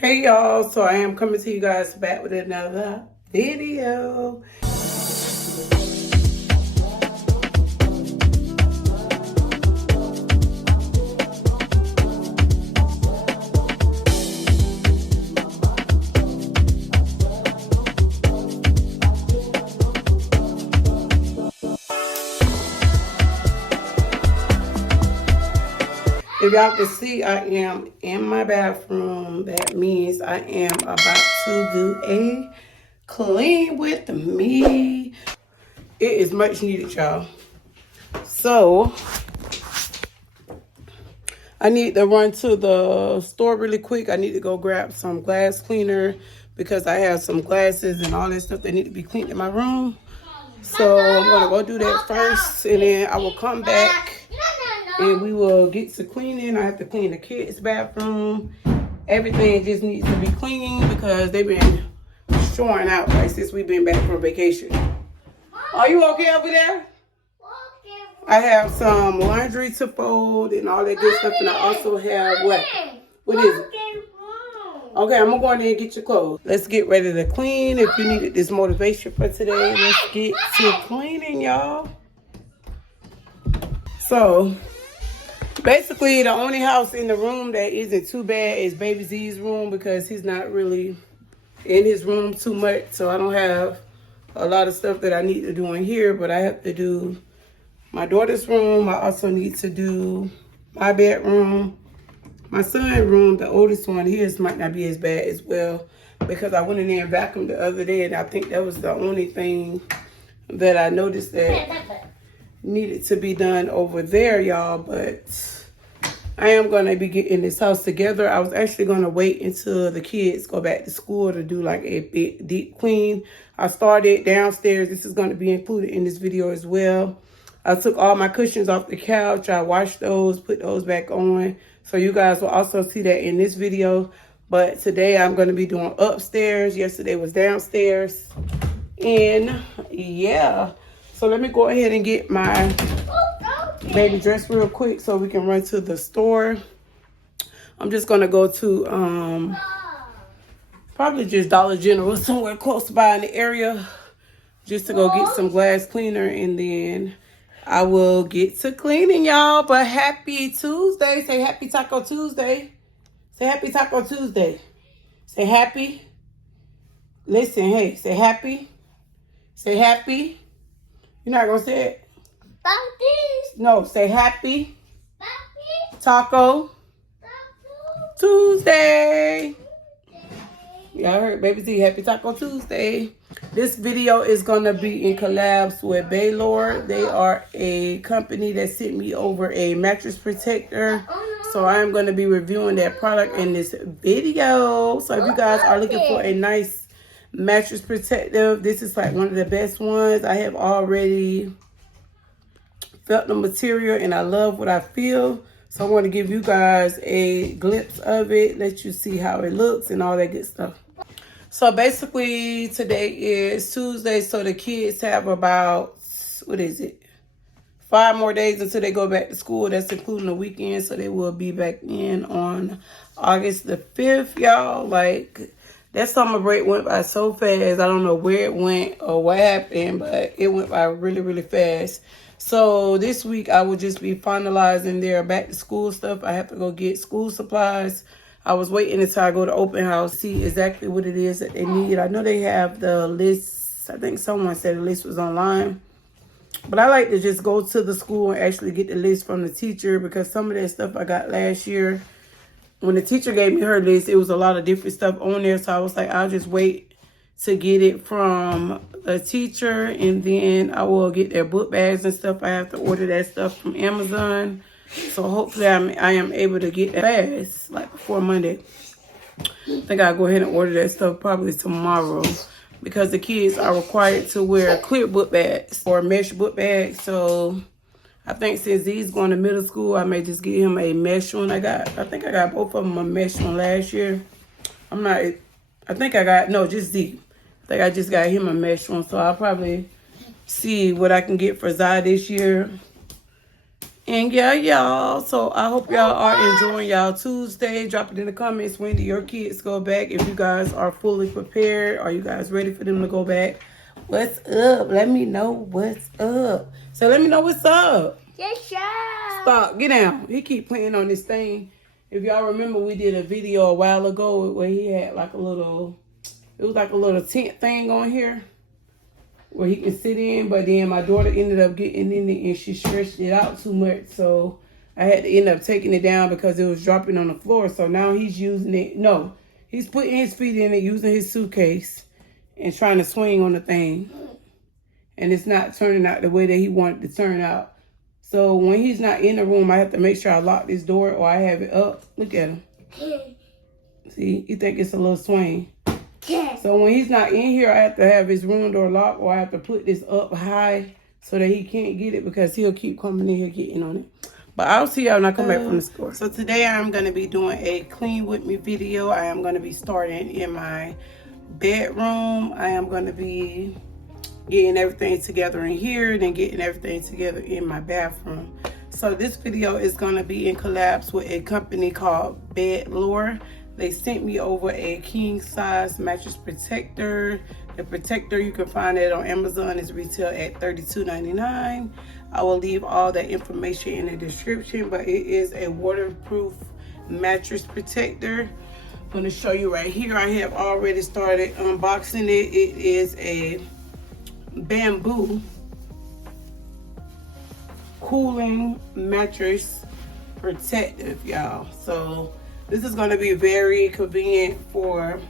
Hey y'all, so I am coming to you guys back with another video. If y'all can see, I am in my bathroom. That means I am about to do a clean with me. It is much needed, y'all. So, I need to run to the store really quick. I need to go grab some glass cleaner because I have some glasses and all that stuff that need to be cleaned in my room. So, I'm going to go do that first, and then I will come back and we will get to cleaning. I have to clean the kids' bathroom. Everything just needs to be clean because they've been showing out like since we've been back from vacation. Are you okay over there? I have some laundry to fold and all that good stuff, and I also have what? What is it? Okay, I'm gonna go in there and get your clothes. Let's get ready to clean. If you needed this motivation for today, let's get to cleaning, y'all. So, basically, the only house in the room that isn't too bad is Baby Z's room because he's not really in his room too much. So I don't have a lot of stuff that I need to do in here, but I have to do my daughter's room. I also need to do my bedroom. My son's room, the oldest one, his might not be as bad as well because I went in there and vacuumed the other day, and I think that was the only thing that I noticed that needed to be done over there, y'all. But I am going to be getting this house together. I was actually going to wait until the kids go back to school to do like a big deep clean. I started downstairs. This is going to be included in this video as well. I took all my cushions off the couch. I washed those, put those back on. So you guys will also see that in this video. But today I'm going to be doing upstairs. Yesterday was downstairs. And yeah. So let me go ahead and get my baby dressed real quick so we can run to the store. I'm just going to go to probably just Dollar General, somewhere close by in the area, just to go get some glass cleaner, and then I will get to cleaning, y'all. But happy Tuesday. Say happy Taco Tuesday. Say happy Taco Tuesday. Say happy. Listen, hey, say happy. Say happy. You're not going to say it? No, say happy. Taco Tuesday. Y'all heard Baby Z, happy Taco Tuesday. This video is going to be in collabs with BedLore. They are a company that sent me over a mattress protector. So I'm going to be reviewing that product in this video. So if you guys are looking for a nice mattress protective, this is like one of the best ones. I have already felt the material and I love what I feel. So I want to give you guys a glimpse of it, let you see how it looks and all that good stuff. So basically today is Tuesday, so the kids have about, 5 more days until they go back to school. That's including the weekend, so they will be back in on August the 5th, y'all. Like, that summer break went by so fast. I don't know where it went or what happened, but it went by really, really fast. So this week I will just be finalizing their back to school stuff. I have to go get school supplies. I was waiting until I go to open house to see exactly what it is that they need. I know they have the list. I think someone said the list was online. But I like to just go to the school and actually get the list from the teacher, because some of that stuff I got last year, when the teacher gave me her list, it was a lot of different stuff on there. So I was like, I'll just wait to get it from the teacher, and then I will get their book bags and stuff. I have to order that stuff from Amazon. So hopefully I am able to get that fast, like before Monday. I think I'll go ahead and order that stuff probably tomorrow, because the kids are required to wear clear book bags or mesh book bags. So I think since he's going to middle school, I may just get him a mesh one. I think I got both of them a mesh one last year. Just Z. I think I just got him a mesh one. So I'll probably see what I can get for Zai this year. And yeah, y'all. So I hope y'all are enjoying y'all Tuesday. Drop it in the comments. When do your kids go back? If you guys are fully prepared, are you guys ready for them to go back? What's up? Let me know what's up. So let me know what's up. Yes, sir. Stop. Get down. He keep playing on this thing. If y'all remember, we did a video a while ago where he had like a little, it was like a little tent thing on here where he can sit in, but then my daughter ended up getting in it and she stretched it out too much, so I had to end up taking it down because it was dropping on the floor. So now he's using it. No, he's putting his feet in it, using his suitcase and trying to swing on the thing, and it's not turning out the way that he wanted to turn out. So when he's not in the room, I have to make sure I lock this door or I have it up. Look at him. See, you think it's a little swing. So when he's not in here, I have to have his room door locked, or I have to put this up high so that he can't get it because he'll keep coming in here getting on it. But I'll see y'all when I come back from the store. So today I'm going to be doing a clean with me video. I am going to be starting in my bedroom. I am going to be getting everything together in here and then getting everything together in my bathroom. So this video is going to be in collabs with a company called BedLore. They sent me over a king size mattress protector. The protector, you can find it on Amazon, is retail at $32.99. I will leave all that information in the description, but it is a waterproof mattress protector. I'm going to show you right here. I have already started unboxing it. It is a bamboo cooling mattress protective, y'all. So this is going to be very convenient for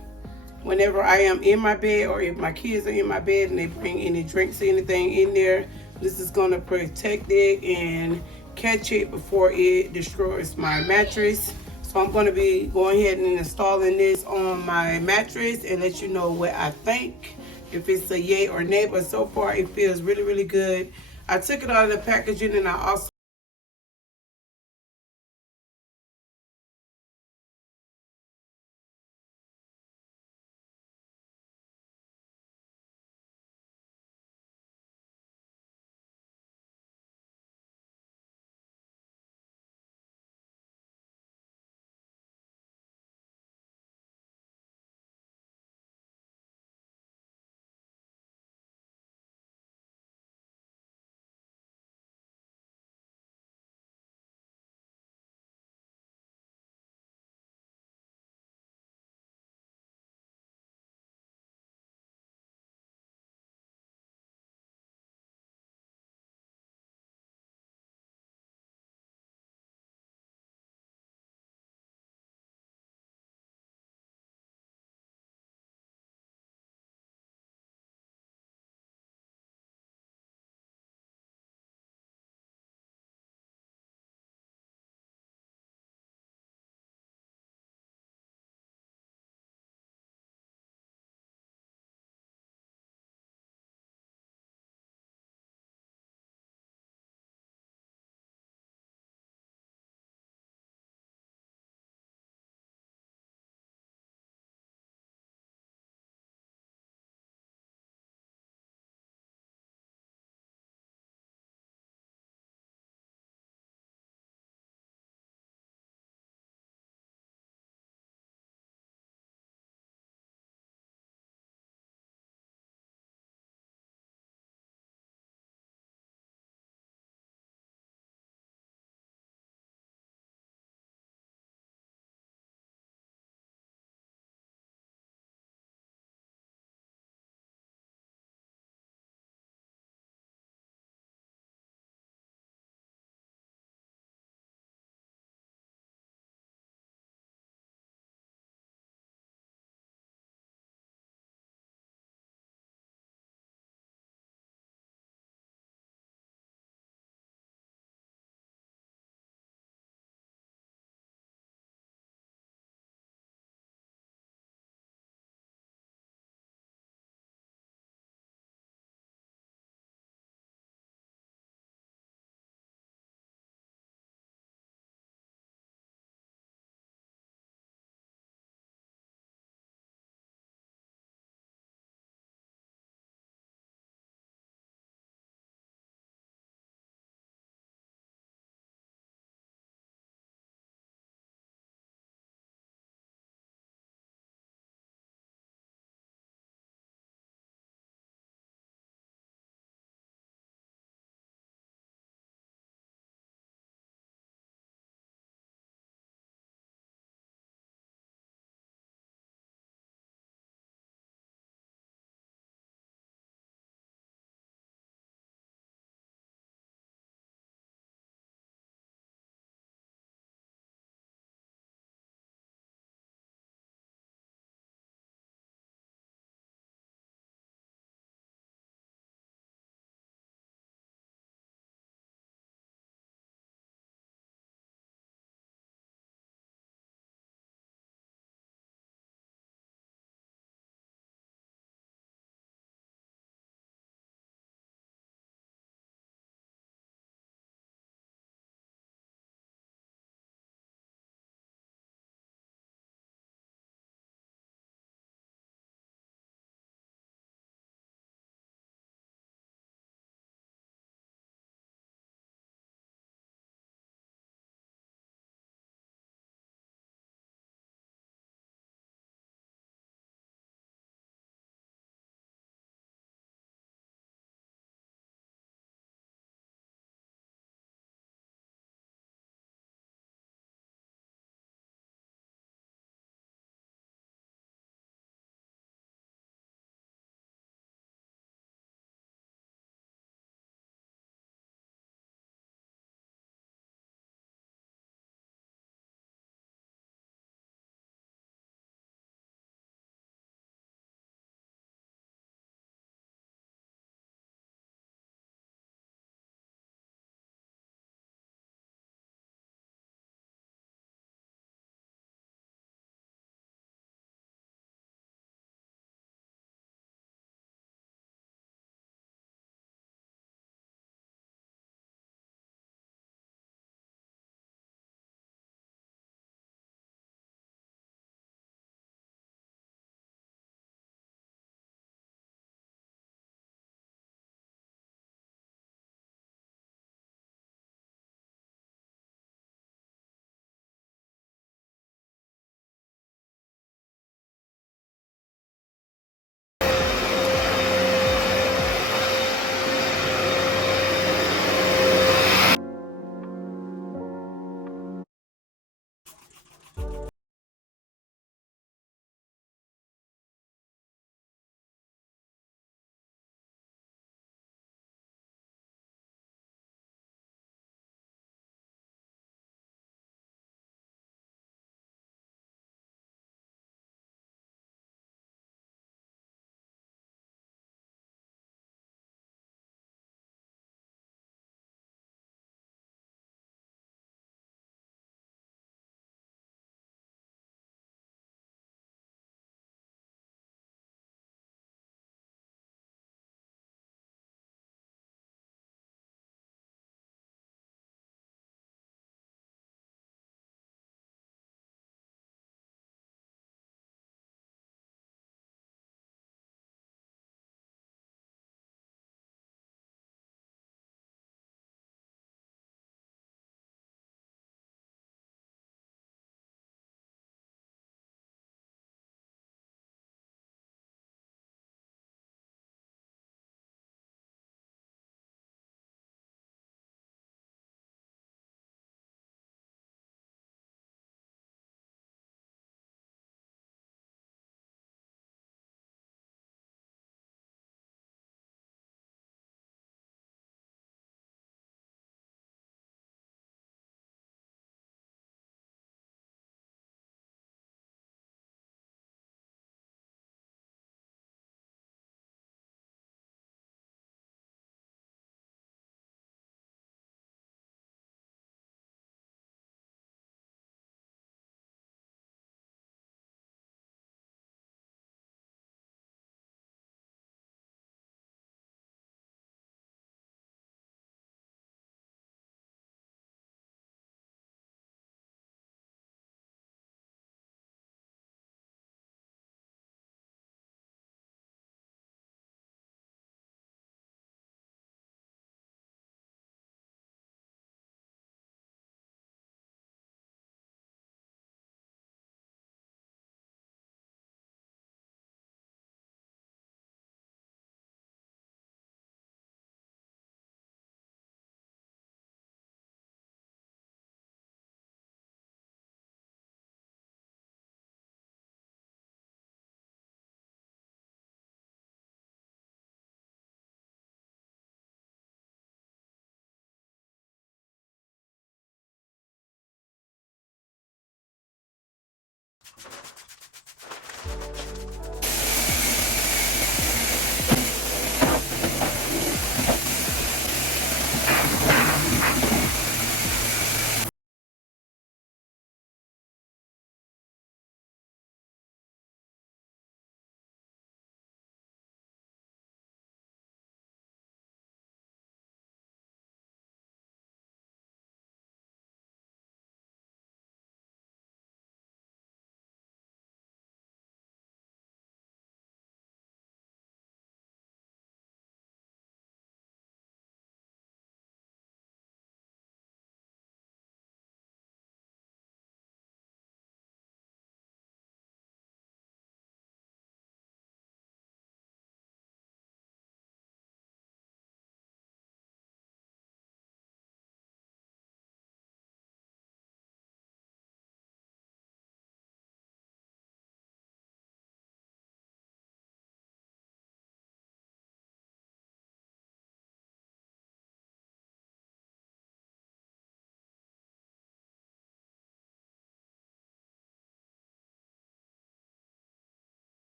whenever I am in my bed, or if my kids are in my bed and they bring any drinks or anything in there. This is going to protect it and catch it before it destroys my mattress. So I'm going to be going ahead and installing this on my mattress and let you know what I think, if it's a yay or nay. But so far it feels really, really good. I took it out of the packaging and I also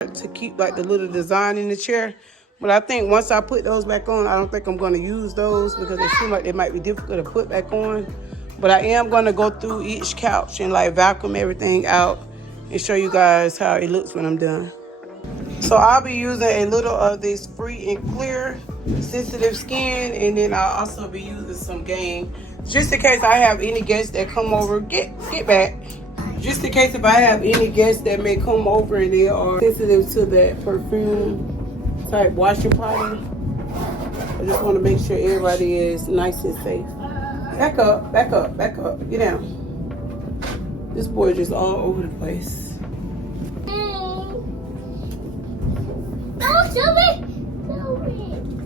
to keep like the little design in the chair. But I think once I put those back on, I don't think I'm going to use those because they seem like they might be difficult to put back on. But I am going to go through each couch and like vacuum everything out and show you guys how it looks when I'm done. So I'll be using a little of this Free and Clear sensitive skin, and then I'll also be using some Gain just in case I have any guests that come over. Get back. Just in case if I have any guests that may come over and they are sensitive to that perfume type washing product. I just want to make sure everybody is nice and safe. Back up, back up, back up. Get down. This boy just all over the place.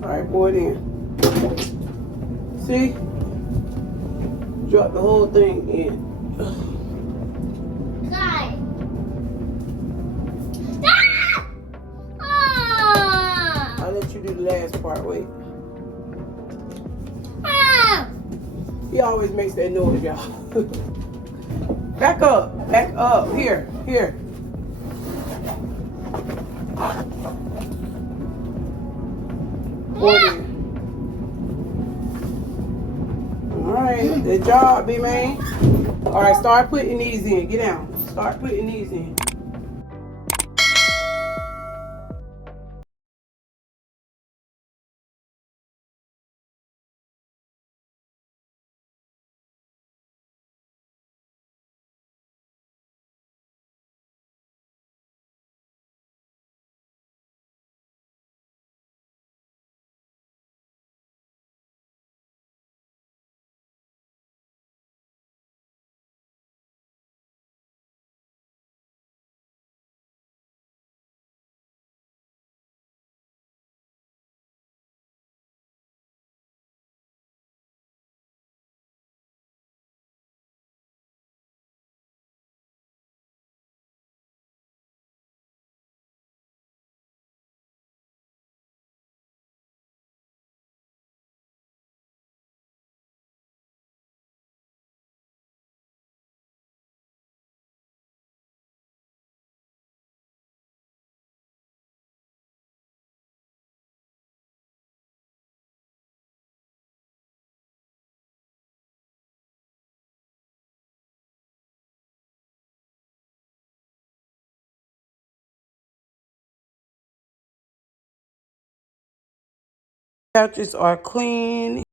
All right, boy, then. See? Drop the whole thing in. Guy. I'll let you do the last part. Wait. He always makes that noise, y'all. Back up. Back up. Here. Here. Alright, good job, B-Man. Alright, start putting these in. Get down. Start putting these in. Couches are clean.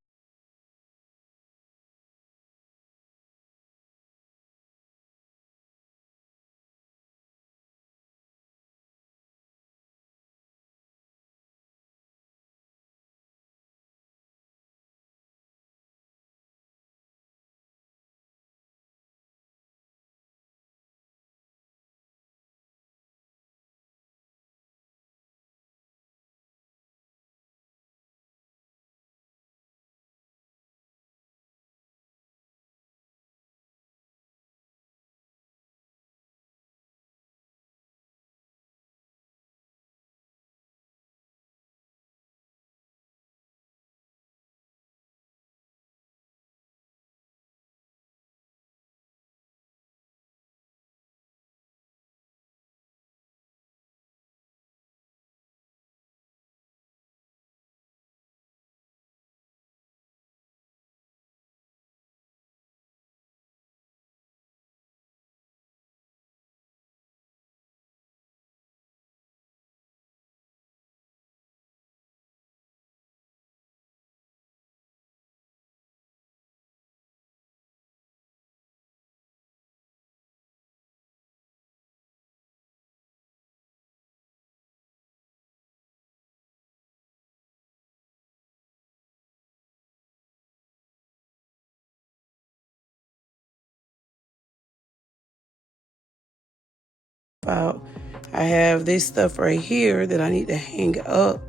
Out. I have this stuff right here that I need to hang up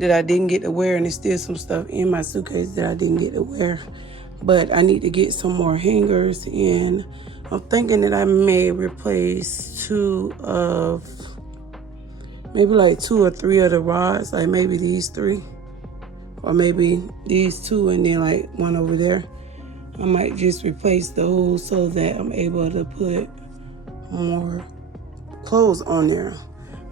that I didn't get to wear, and there's still some stuff in my suitcase that I didn't get to wear, but I need to get some more hangers, and I'm thinking that I may replace maybe like 2 or 3 of the rods, like maybe these 3 or maybe these 2 and then like one over there. I might just replace those so that I'm able to put more clothes on there.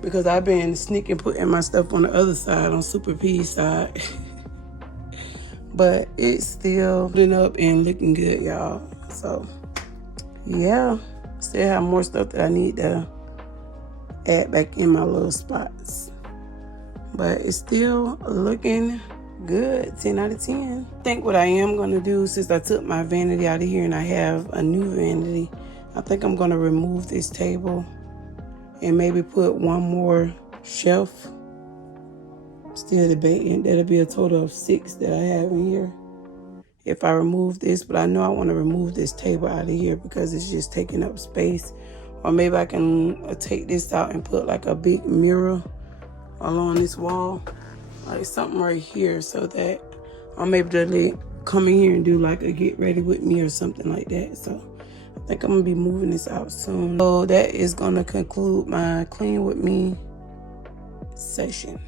because I've been sneaking putting my stuff on the other side, on Super P's side. But it's still putting up and looking good, y'all. So yeah, still have more stuff that I need to add back in my little spots. But it's still looking good, 10 out of 10. I think what I am gonna do, since I took my vanity out of here and I have a new vanity, I think I'm gonna remove this table and maybe put one more shelf. Still debating. That'll be a total of 6 that I have in here if I remove this. But I know I want to remove this table out of here because it's just taking up space. Or maybe I can take this out and put like a big mirror along this wall, like something right here, so that I'm able to come in here and do like a get ready with me or something like that. So I think I'm gonna be moving this out soon. So that is gonna conclude my clean with me session.